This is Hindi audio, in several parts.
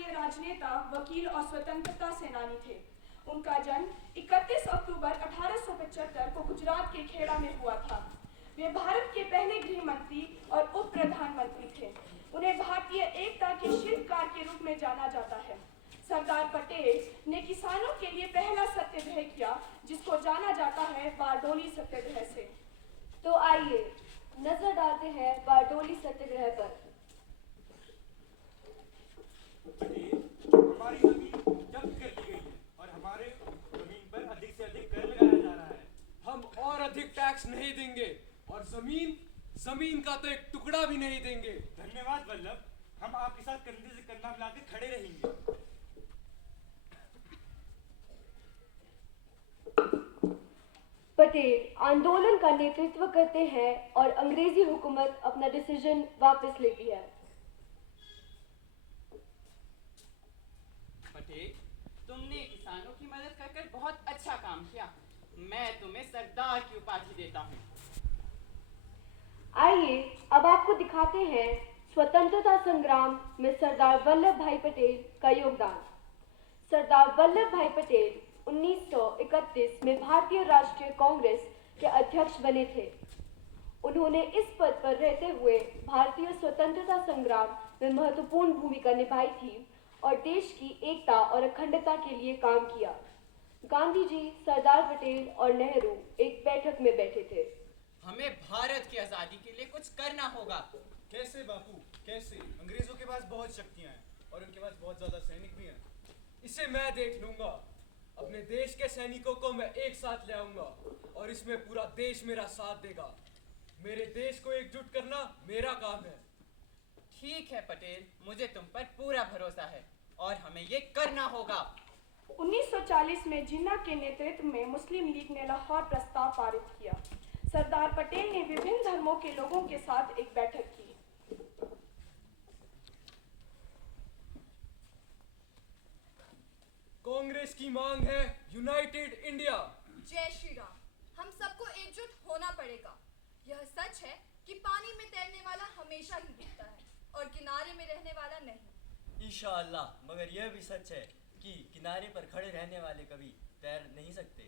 भारतीय राजनेता, वकील और स्वतंत्रता सेनानी थे। उनका जन्म 31 अक्टूबर 1875 को गुजरात के खेड़ा में हुआ था। वे भारत के पहले गृह मंत्री और उप प्रधानमंत्री थे। उन्हें भारतीय एकता के शिल्पकार के रूप में जाना जाता है। सरदार पटेल ने किसानों के लिए पहला सत्याग्रह किया, जिसको जाना जाता है बारडोली सत्याग्रह से। तो आइए नजर डालते हैं बारडोली सत्याग्रह पर। हमारी जमीन जब्त कर ली गई है और हमारे जमीन पर अधिक से अधिक कर लगाया जा रहा है। हम और अधिक टैक्स नहीं देंगे और जमीन का तो एक टुकड़ा भी नहीं देंगे। धन्यवाद वल्लभ, हम आपके साथ कंधे से कंधा मिलाकर खड़े रहेंगे। पटेल आंदोलन का नेतृत्व करते हैं और अंग्रेजी हुकूमत अपना डिसीजन वापस लेती है। पटेल, तुमने किसानों की मदद कर बहुत अच्छा काम किया। मैं तुम्हें सरदार की उपाधि देता हूँ। आइए अब आपको दिखाते हैं स्वतंत्रता संग्राम में सरदार वल्लभ भाई पटेल का योगदान। सरदार वल्लभ भाई पटेल 1931 में भारतीय राष्ट्रीय कांग्रेस के अध्यक्ष बने थे। उन्होंने इस पद पर रहते हुए भारतीय स्वतंत्रता संग्राम में महत्वपूर्ण भूमिका निभाई थी और देश की एकता और अखंडता के लिए काम किया। गांधी जी, सरदार पटेल और नेहरू एक बैठक में बैठे थे। हमें भारत की आजादी के लिए कुछ करना होगा। कैसे बापू, कैसे? अंग्रेजों के पास बहुत शक्तियां हैं और उनके पास बहुत ज्यादा सैनिक भी हैं। इसे मैं देख लूंगा। अपने देश के सैनिकों को मैं एक साथ ले आऊंगा और इसमें पूरा देश मेरा साथ देगा। मेरे देश को एकजुट करना मेरा काम है। ठीक है पटेल, मुझे तुम पर पूरा भरोसा है और हमें ये करना होगा। 1940 में जिन्ना के नेतृत्व में मुस्लिम लीग ने लाहौर प्रस्ताव पारित किया। सरदार पटेल ने विभिन्न धर्मों के लोगों के साथ एक बैठक की। कांग्रेस की मांग है यूनाइटेड इंडिया। जय श्री राम। हम सबको एकजुट होना पड़ेगा। यह सच है कि पानी में तैरने वाला हमेशा ही डूबता है और किनारे में रहने वाला नहीं। इंशाअल्लाह, मगर यह भी सच है कि किनारे पर खड़े रहने वाले कभी तैर नहीं सकते।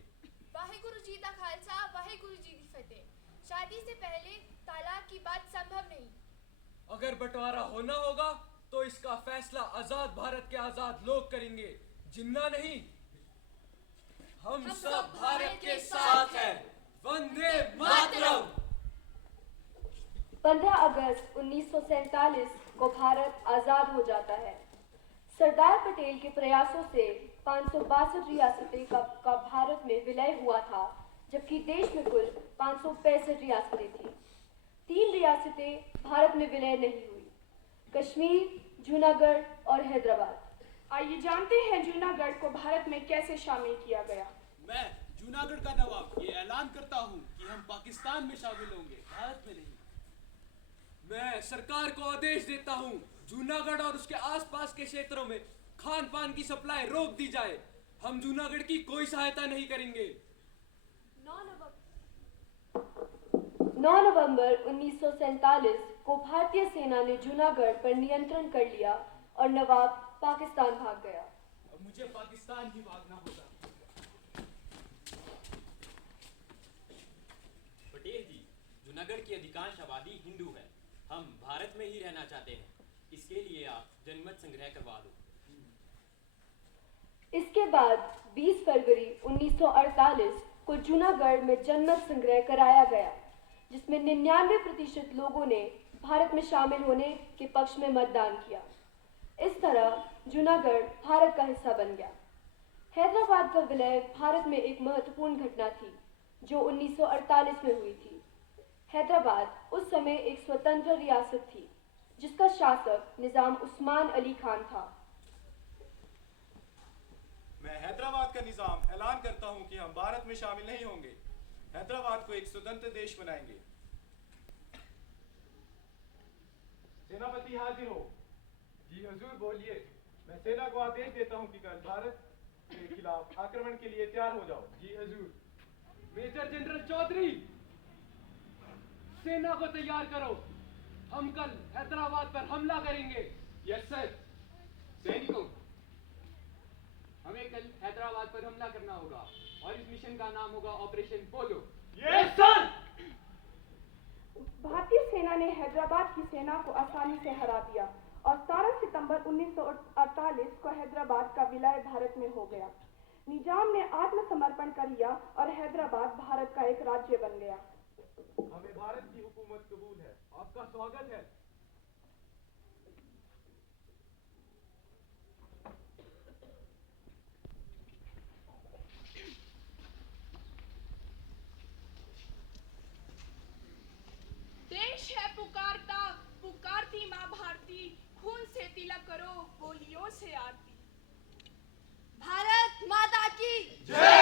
वाहेगुरु जी का खालसा, वाहेगुरु जी की फतेह। शादी से पहले तलाक की बात संभव नहीं। अगर बंटवारा होना होगा तो इसका फैसला आजाद भारत के आजाद लोग करेंगे, जिन्ना नहीं। हम सब भारत के साथ हैं। वंदे मातरम। 15 अगस्त 1947 को भारत आजाद हो जाता है। सरदार पटेल के प्रयासों से 562 रियासतें का भारत में विलय हुआ था, जबकि देश में कुल 565 रियासतें थीं। 3 रियासतें भारत में विलय नहीं हुई, कश्मीर, जूनागढ़ और हैदराबाद। आइए जानते हैं जूनागढ़ को भारत में कैसे शामिल किया गया। मैं जूनागढ़ का नवाब ये ऐलान करता हूँ कि हम पाकिस्तान में शामिल होंगे, भारत में नहीं। मैं सरकार को आदेश देता हूँ, जूनागढ़ और उसके आसपास के क्षेत्रों में खान पान की सप्लाई रोक दी जाए। हम जूनागढ़ की कोई सहायता नहीं करेंगे। 9 नवंबर 1947 को भारतीय सेना ने जूनागढ़ पर नियंत्रण कर लिया और नवाब पाकिस्तान भाग गया। अब मुझे पाकिस्तान ही भागना होगा। पटेल जी, जूनागढ़ की अधिकांश आबादी हिंदू है। हम भारत में ही रहना चाहते हैं। इसके लिए आप जनमत संग्रह करवा दो। इसके बाद 20 फरवरी 1948 को जूनागढ़ में जनमत संग्रह कराया गया, जिसमें 99% लोगों ने भारत में शामिल होने के पक्ष में मतदान किया। इस तरह जूनागढ़ भारत का हिस्सा बन गया। हैदराबाद का विलय भारत में एक महत्वपूर्ण घटना थी, जो 1948 में हुई थी। हैदराबाद उस समय एक स्वतंत्र रियासत थी, जिसका शासक निजाम उस्मान अली खान था। मैं हैदराबाद का निजाम ऐलान करता हूँ कि हम भारत में शामिल नहीं होंगे। हैदराबाद को एक स्वतंत्र देश बनाएंगे। सेनापति हाजिर हो। जी हुजूर, बोलिए। मैं सेना को आदेश देता हूँ कि कल भारत के खिलाफ आक्रमण के लिए तैयार हो जाओ। जी हुजूर। मेजर जनरल चौधरी, सेना को तैयार करो। हम कल हैदराबाद पर हमला करेंगे। Yes sir. सैनिकों, हमें कल हैदराबाद पर हमला करना होगा और इस मिशन का नाम होगा ऑपरेशन पोलो। Yes sir. भारतीय सेना ने हैदराबाद की सेना को आसानी से हरा दिया और 17 सितंबर 1948 को हैदराबाद का विलय भारत में हो गया। निजाम ने आत्मसमर्पण कर लिया और हैदराबाद भारत का एक राज्य बन गया। हमें भारत की हुकूमत कबूल है। आपका स्वागत है। देश है पुकारता, पुकारती माँ भारती, खून से तिलक करो, बोलियों से आरती। भारत माता की जय।